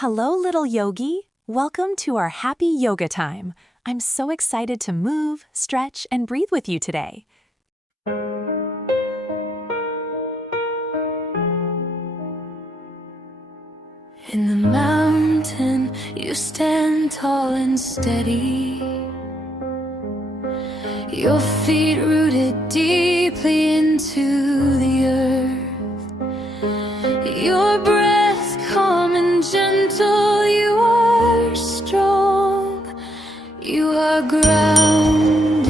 Hello, little yogi. Welcome to our happy yoga time. I'm so excited to move, stretch, and breathe with you today. In the mountain, you stand tall and steady. Your feet rooted deeply into the earth. Your breath calm and gentle, you are strong. You are grounded.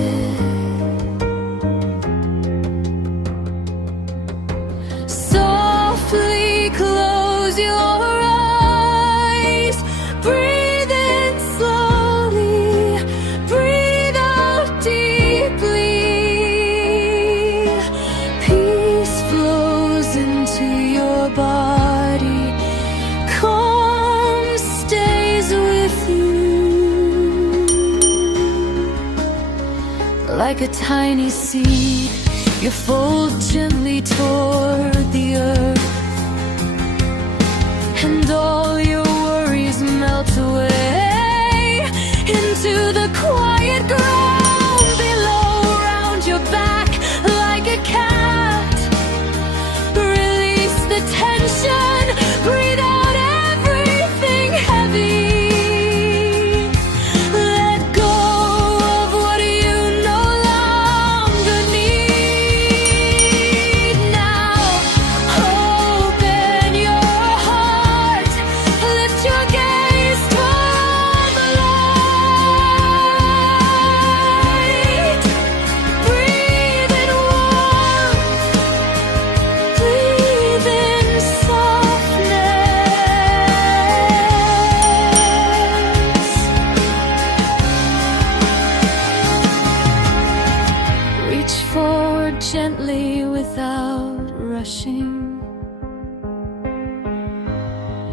Softly close your eyes. Breathe in slowly. Breathe out deeply. Peace flows into your body. Calm stays with you. Like a tiny seed, you fold gently toward the earth, and all your worries melt away into the quiet ground below. Round your back like a cat, release the tension, breathe out everything heavy. Let go of what you no longer need. Now open your heart, lift your gaze toward the light. Breathe in warmth, breathe in softness. Reach forward gently without rushing.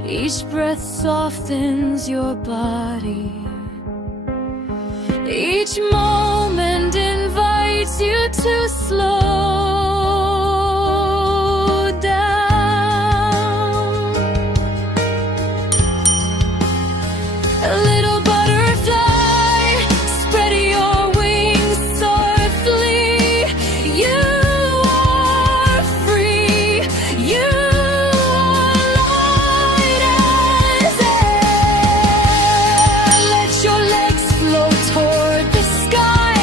Each breath softens your body. Each moment invites you to slow down. A little butterfly, spread your wings softly. You are free. You are light as air. Let your legs float toward the sky.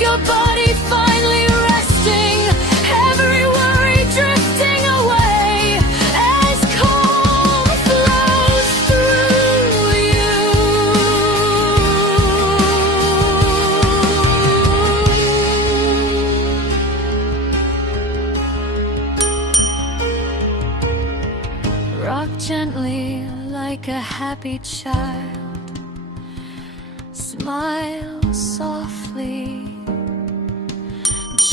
Your body finally resting. Every worry drifting away as calm flows through you. Rock gently like a happy child. Smile softly.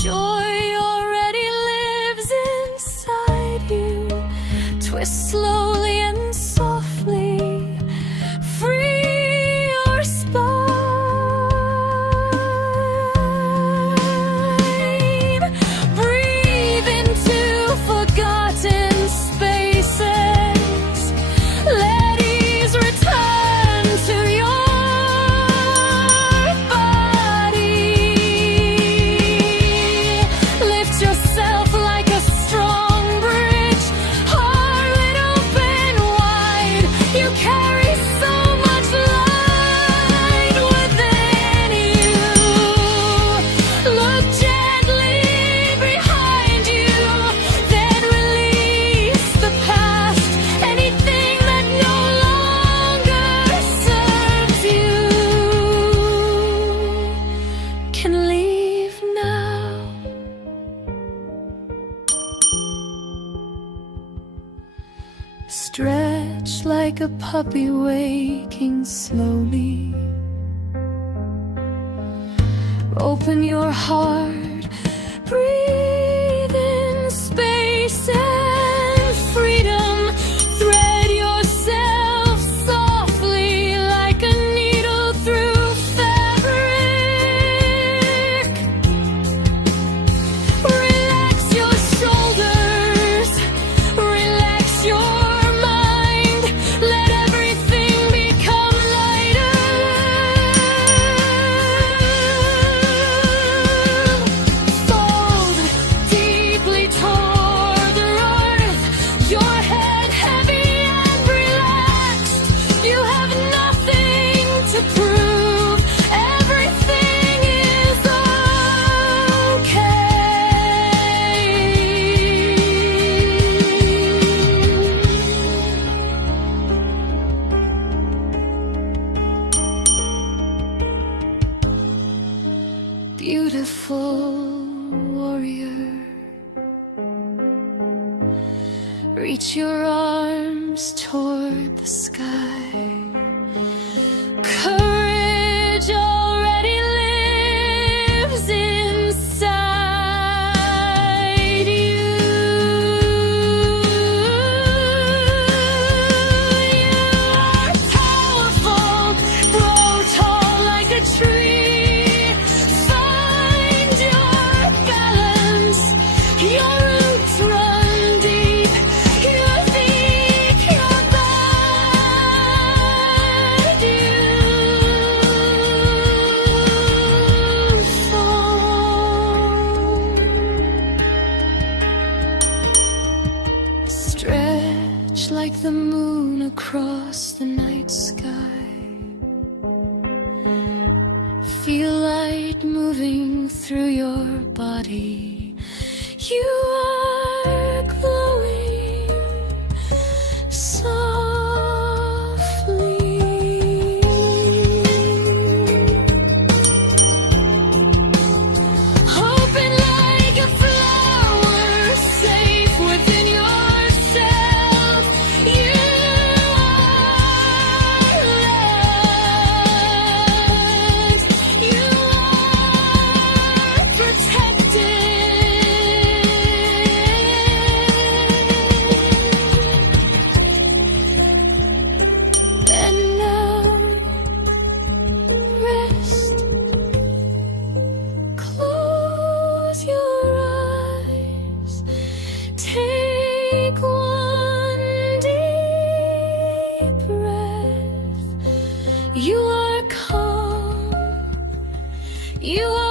Joy already lives inside you. Twist slowly and softly. Free your spine. Breathe into forgotten spaces. Let ease return to your body. Lift yourself like a strong bridge. Heart open wide. You carry so much light within you. Look gently behind you, then release the past. Anything that no longer serves you can leave now. Stretch like a puppy waking slowly. Open your heart, breathe in space and freedom. Thread yourself softly like a needle through fabric. Relax your shoulders, relax your mind. Let everything beautiful warrior. Reach your arms toward the sky. Courage already lives inside you. You are powerful, grow tall like a tree. Find your balance, your roots run deep. You're weak, you're bad, you fall. Stretch like the moon across the night sky. Feel light moving through your body. You are glowing softly. Open like a flower, safe within yourself. You are loved. You are protected. And now rest. Close your eyes. Take one deep breath. You are calm. You are